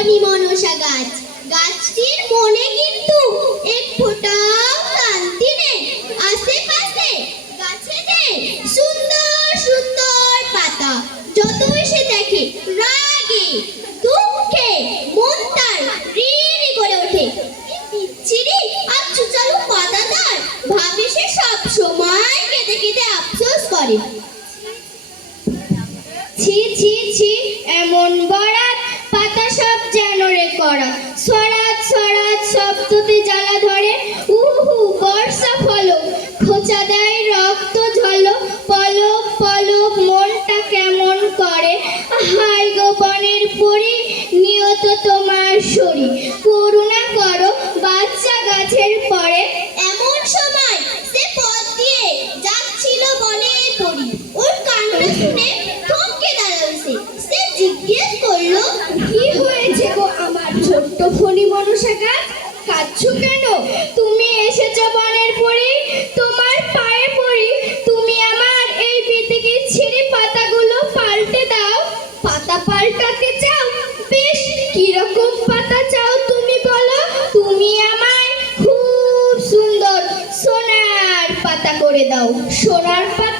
ধনী মনসা গাছ। গাছটির মনে কিন্তু এক ফোঁটাও শান্তি নেই। আশেপাশে গাছেতে সুন্দর সুন্দর পাতা। যতই সে দেখে রাগে, দুঃখে, মন তার রিড়ি করে ওঠে। বিচ্ছিরি আর চুচালু পাতাদার। ভাবে সে সব সময় কেঁদে কেঁদে আফসোস করে। করে দাও। সোনার পাত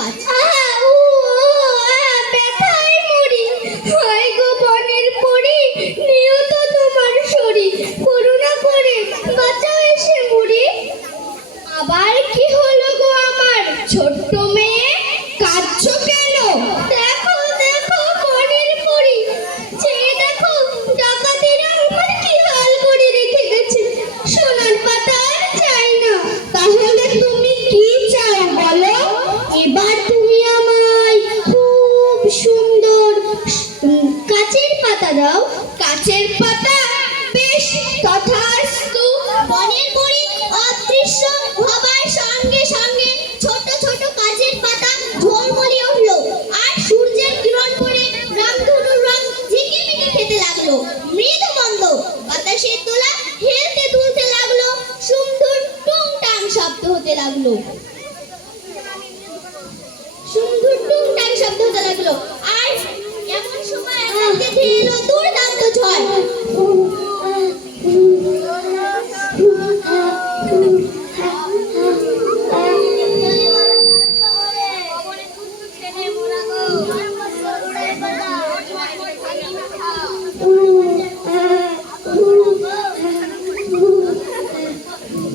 পাচ্ছি লাগল। সুন্দর শব্দ হতে লাগল। আর এমন সময় এলো দুর্দান্ত ঝড়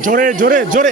জোরে জোরে জোরে।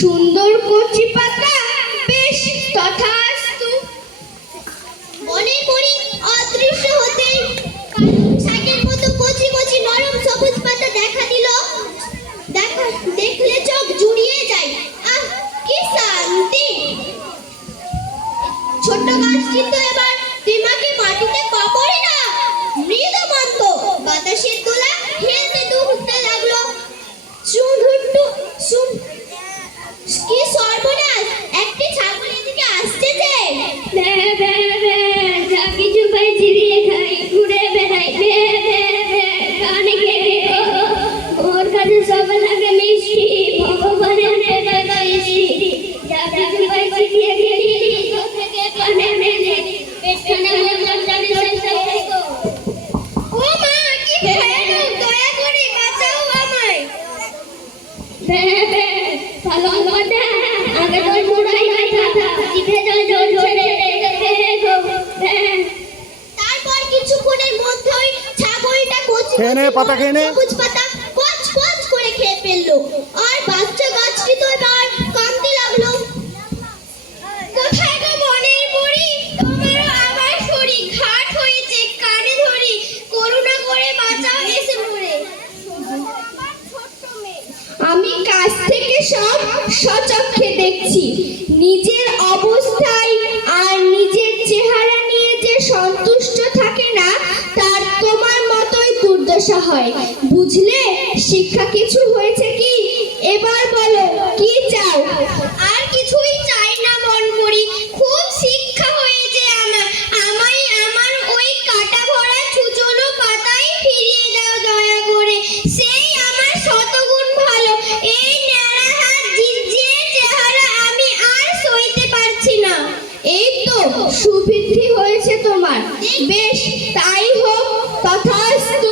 সুন্দর কচি পাতা বেশ তথা ছোট্ট নরম সবুজ পাতা দেখা দিল। দেখা, দেখলে চোখ জুড়িয়ে যায়। কি ছোট গাছটি তো তারপর কিছুক্ষণের মধ্যেই ছাগলটা কচি পাতা খেয়ে সব সচক্ষে দেখছি। নিজের অবস্থায় আর নিজের চেহারা নিয়ে যে সন্তুষ্ট থাকে না, তার তোমার মতোই দুর্দশা হয়। বুঝলে? শিক্ষা কিছু হয়েছে কি? এবার বলো, কি চাও? আর কিছুই চাও বেশ তাই হোক তথাস্তু